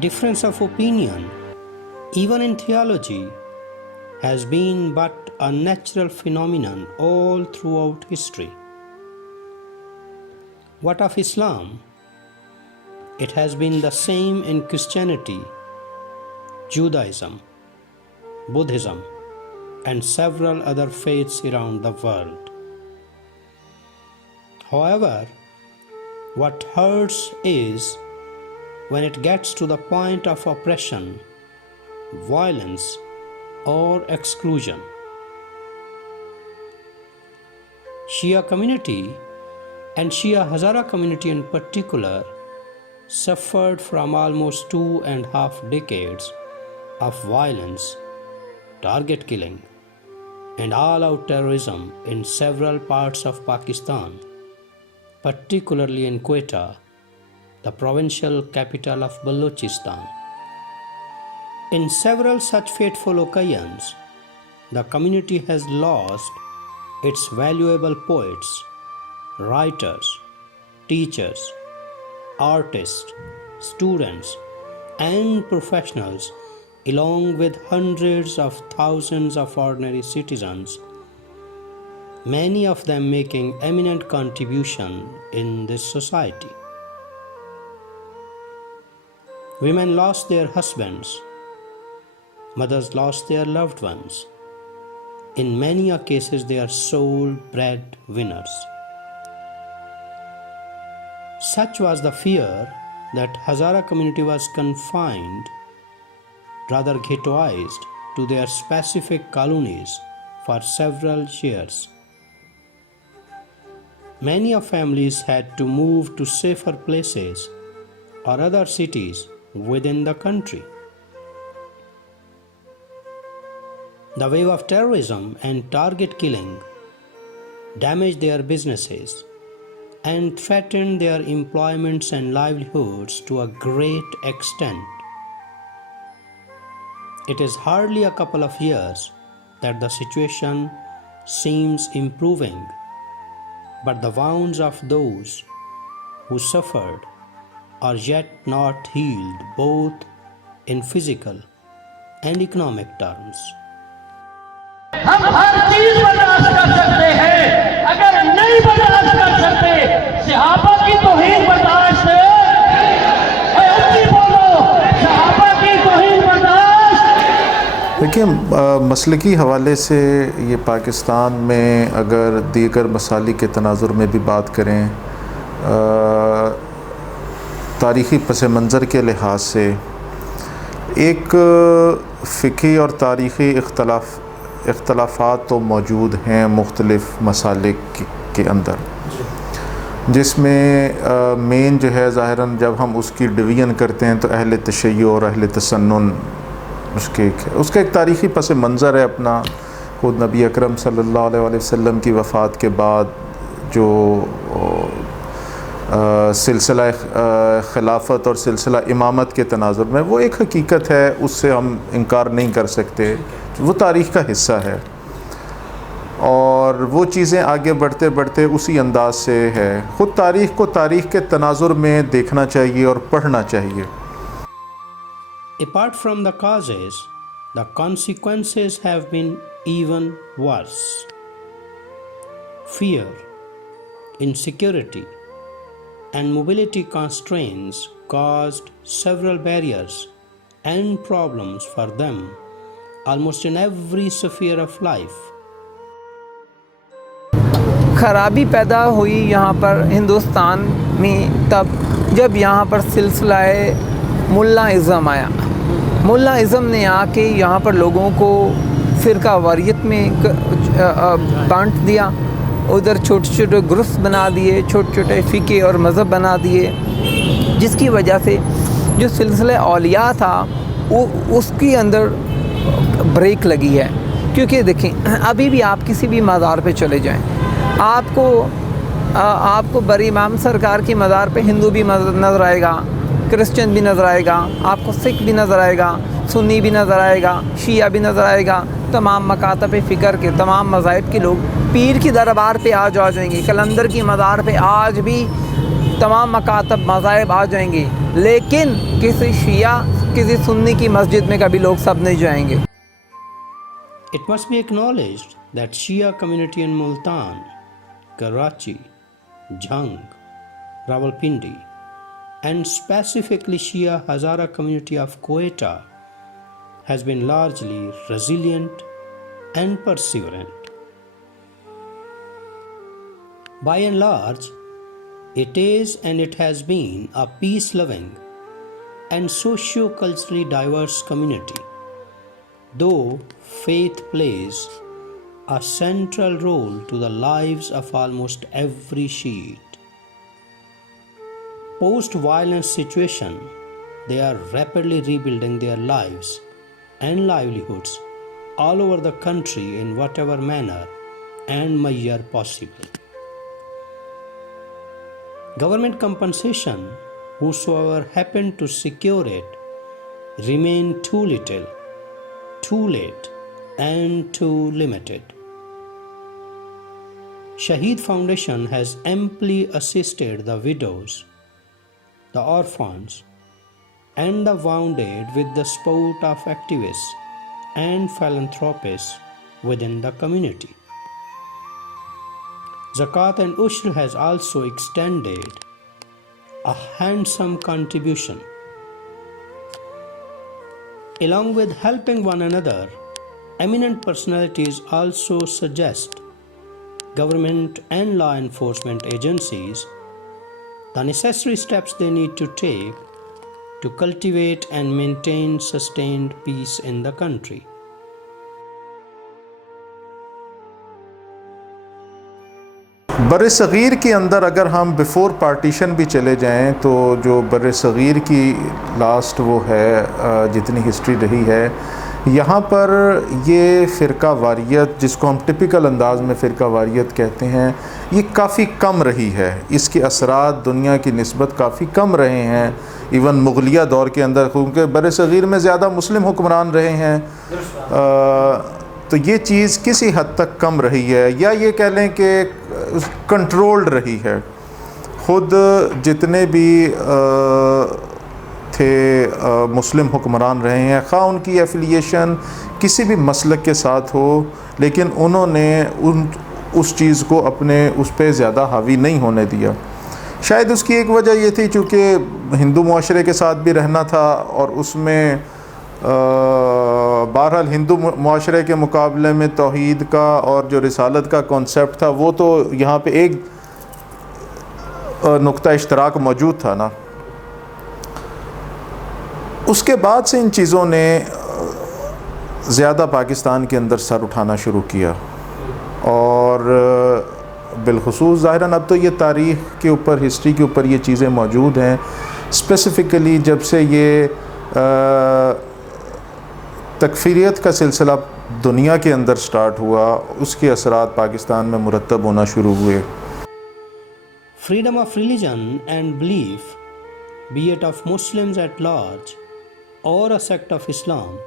difference of opinion, even in theology, has been but a natural phenomenon all throughout history. What of Islam? It has been the same in Christianity, Judaism, Buddhism, and several other faiths around the world. However, what hurts is when it gets to the point of oppression, violence, or exclusion. Shia community and Shia Hazara community in particular suffered from almost 2.5 decades of violence, target killing, and all-out terrorism in several parts of Pakistan, particularly in Quetta, the provincial capital of Balochistan. In several such fateful occasions, the community has lost its valuable poets, writers, teachers, artists, students, and professionals, along with hundreds of thousands of ordinary citizens, many of them making eminent contribution in this society. Women lost their husbands, mothers lost their loved ones. In many cases, they are sole breadwinners. Such was the fear that Hazara community was confined, rather ghettoized, to their specific colonies for several years. Many of families had to move to safer places or other cities within the country. The wave of terrorism and target killing damaged their businesses and threatened their employments and livelihoods to a great extent. It is hardly a couple of years that the situation seems improving, but the wounds of those who suffered are yet not healed, both in physical and economic terms. ہم ہر چیز برداشت کر سکتے ہیں، اگر نہیں برداشت کر سکتے صحابہ کی توہین برداشت بولو صحابہ کی توہین برداشت. دیکھیں، مسلکی حوالے سے یہ پاکستان میں اگر دیگر مسالک کے تناظر میں بھی بات کریں، تاریخی پس منظر کے لحاظ سے ایک فقہی اور تاریخی اختلافات تو موجود ہیں مختلف مسالک کے اندر، جس میں مین جو ہے ظاہراً جب ہم اس کی ڈویژن کرتے ہیں تو اہل تشیع اور اہل تسنن اس کا ایک تاریخی پس منظر ہے اپنا. خود نبی اکرم صلی اللہ علیہ وسلم کی وفات کے بعد جو سلسلہ خلافت اور سلسلہ امامت کے تناظر میں وہ ایک حقیقت ہے، اس سے ہم انکار نہیں کر سکتے، وہ تاریخ کا حصہ ہے اور وہ چیزیں آگے بڑھتے بڑھتے اسی انداز سے ہے. خود تاریخ کو تاریخ کے تناظر میں دیکھنا چاہیے اور پڑھنا چاہیے. Apart from the causes, the consequences have been even worse. Fear, insecurity, and mobility constraints caused several barriers and problems for them almost in every sphere of life. خرابی پیدا ہوئی یہاں پر ہندوستان میں تب جب یہاں پر سلسلہ ملا ازم آیا. ملا ازم نے آ کے یہاں پر لوگوں کو فرقہ واریت میں بانٹ دیا، ادھر چھوٹے چھوٹے گروپس بنا دیے، چھوٹے چھوٹے فقہ اور مذہب بنا دیے، جس کی وجہ سے جو سلسلہ اولیاء تھا وہ اس کے اندر بریک لگی ہے. کیونکہ دیکھیں ابھی بھی آپ کسی بھی مزار پہ چلے جائیں، آپ کو بڑی امام سرکار کی مزار پہ ہندو بھی نظر آئے گا، کرسچن بھی نظر آئے گا، آپ کو سکھ بھی نظر آئے گا، سنی بھی نظر آئے گا، شیعہ بھی نظر آئے گا. تمام مکاتب فکر کے تمام مذاہب کے لوگ پیر کی دربار پہ آ جائیں گے. کلندر کی مزار پہ آج بھی تمام مکاتب مذاہب آ جائیں گے، لیکن کسی شیعہ کسی سنی کی مسجد میں کبھی لوگ سب نہیں جائیں گے۔ It must be acknowledged that Shia community in Multan, Karachi, Jhang, Rawalpindi, and specifically Shia Hazara community of Quetta has been largely resilient and perseverant. By and large, it is and it has been a peace-loving and socio-culturally diverse community, though faith plays a central role to the lives of almost every Shiite. Post-violence situation, they are rapidly rebuilding their lives and livelihoods all over the country in whatever manner and measure possible. Government compensation, whosoever happened to secure it, remain too little, too late, and too limited. Shaheed Foundation has amply assisted the widows, the orphans, and the wounded with the support of activists and philanthropists within the community. Zakat and Ushr has also extended a handsome contribution. Along with helping one another, eminent personalities also suggest government and law enforcement agencies the necessary steps they need to take to cultivate and maintain sustained peace in the country. بر صغیر کے اندر اگر ہم before partition بھی چلے جائیں تو جو بر صغیر کی لاسٹ وہ ہے جتنی ہسٹری رہی ہے، یہاں پر یہ فرقہ واریت جس کو ہم ٹپیکل انداز میں فرقہ واریت کہتے ہیں، یہ کافی کم رہی ہے۔ اس کے اثرات دنیا کی نسبت کافی کم رہے ہیں، ایون مغلیہ دور کے اندر، کیونکہ بر صغیر میں زیادہ مسلم حکمران رہے ہیں، تو یہ چیز کسی حد تک کم رہی ہے، یا یہ کہہ لیں کہ کنٹرولڈ رہی ہے۔ خود جتنے بھی تھے مسلم حکمران رہے ہیں، خواہ ان کی ایفیلیشن کسی بھی مسلک کے ساتھ ہو، لیکن انہوں نے اس چیز کو اپنے اس پہ زیادہ حاوی نہیں ہونے دیا۔ شاید اس کی ایک وجہ یہ تھی چونکہ ہندو معاشرے کے ساتھ بھی رہنا تھا، اور اس میں بہرحال ہندو معاشرے کے مقابلے میں توحید کا اور جو رسالت کا کانسیپٹ تھا وہ تو یہاں پہ ایک نقطہ اشتراک موجود تھا نا۔ اس کے بعد سے ان چیزوں نے زیادہ پاکستان کے اندر سر اٹھانا شروع کیا، اور بالخصوص ظاہراً اب تو یہ تاریخ کے اوپر، ہسٹری کے اوپر یہ چیزیں موجود ہیں۔ اسپیسیفکلی جب سے یہ تکفیریت کا سلسلہ دنیا کے اندر سٹارٹ ہوا، اس کے اثرات پاکستان میں مرتب ہونا شروع ہوئے۔ Freedom of religion and belief, be it of Muslims at large or a sect of Islam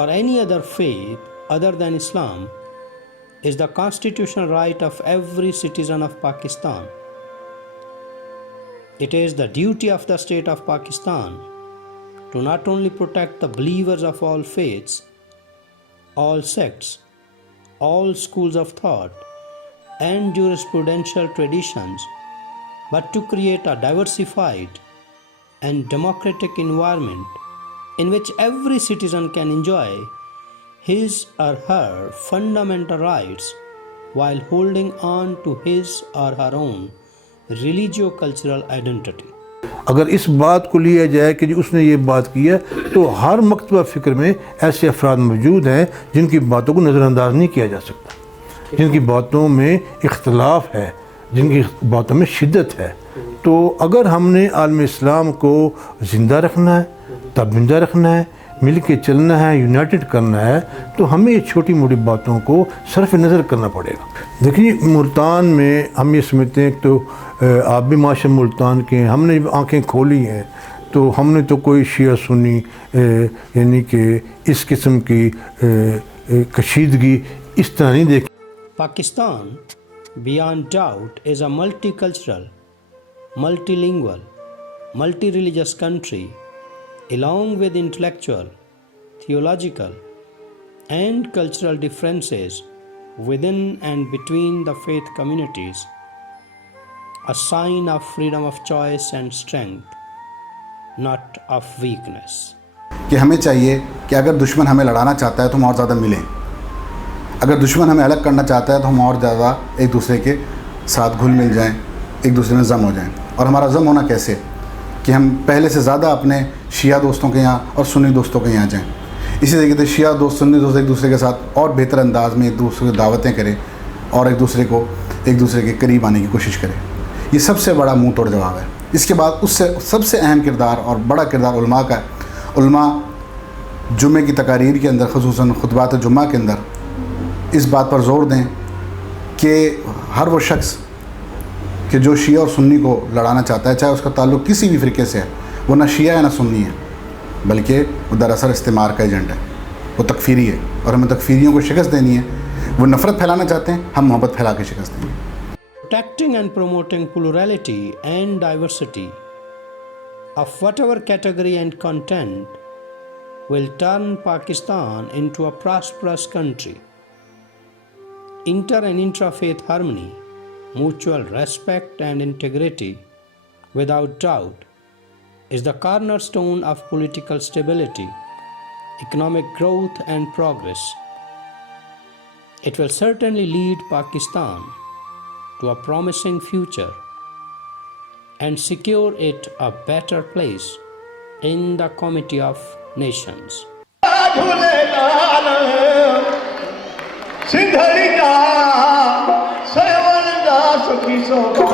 or any other faith other than Islam, is the constitutional right of every citizen of Pakistan. It is the duty of the state of Pakistan to not only protect the believers of all faiths, all sects, all schools of thought, and jurisprudential traditions, but to create a diversified and democratic environment in which every citizen can enjoy his or her fundamental rights while holding on to his or her own religio-cultural identity. اگر اس بات کو لیا جائے کہ اس نے یہ بات کی ہے، تو ہر مکتبہ فکر میں ایسے افراد موجود ہیں جن کی باتوں کو نظر انداز نہیں کیا جا سکتا، جن کی باتوں میں اختلاف ہے، جن کی باتوں میں شدت ہے۔ تو اگر ہم نے عالم اسلام کو زندہ رکھنا ہے، تابندہ رکھنا ہے، مل کے چلنا ہے، یونائٹڈ کرنا ہے، تو ہمیں یہ چھوٹی موٹی باتوں کو صرف نظر کرنا پڑے گا۔ دیکھیے ملتان میں ہم یہ سمجھتے ہیں کہ تو آپ بھی معاشر ملتان کے ہیں، ہم نے آنکھیں کھولی ہیں تو ہم نے تو کوئی شیعہ سنی یعنی کہ اس قسم کی کشیدگی اس طرح نہیں دیکھی۔ Pakistan, beyond doubt, is a multicultural multilingual, multi-religious country, along with intellectual, theological, and cultural differences within and between the faith communities, a sign of freedom of choice and strength, not of weakness. کہ ہمیں چاہیے کہ اگر دشمن ہمیں لڑانا چاہتا ہے تو ہم اور زیادہ ملیں، اگر دشمن ہمیں الگ کرنا چاہتا ہے تو ہم اور زیادہ ایک دوسرے کے ساتھ گھل مل جائیں، ایک دوسرے میں ضم ہو جائیں. اور ہمارا ضم ہونا کیسے؟ کہ ہم پہلے سے زیادہ اپنے شیعہ دوستوں کے یہاں اور سنی دوستوں کے یہاں جائیں. اسی طریقے سے شیعہ دوست سنی دوست ایک دوسرے کے ساتھ اور بہتر انداز میں ایک دوسرے کو دعوتیں کریں اور ایک دوسرے کے قریب آنے کی کوشش کریں. یہ سب سے بڑا منہ توڑ جواب ہے. اس کے بعد اس سے سب سے اہم کردار اور بڑا کردار علماء کا ہے. علماء جمعے کی تقاریر کے اندر، خصوصاً خطبات جمعہ کے اندر اس بات پر زور دیں کہ ہر وہ شخص کہ جو شیعہ اور سنی کو لڑانا چاہتا ہے، چاہے اس کا تعلق کسی بھی فرقے سے ہے، وہ نہ شیعہ ہے نہ سنی ہے، بلکہ وہ دراصل استعمار کا ایجنٹ ہے، وہ تکفیری ہے، اور ہمیں تکفیریوں کو شکست دینی ہے. وہ نفرت پھیلانا چاہتے ہیں، ہم محبت پھیلا کے شکست دیں گے. Protecting and promoting plurality and diversity of whatever category and content will turn Pakistan into a prosperous country. Inter and intra-faith harmony, mutual respect and integrity, without doubt, is the cornerstone of political stability, economic growth and progress. It will certainly lead Pakistan to a promising future and secure it a better place in the Committee of Nations. Sindhri का seven दास की शोभा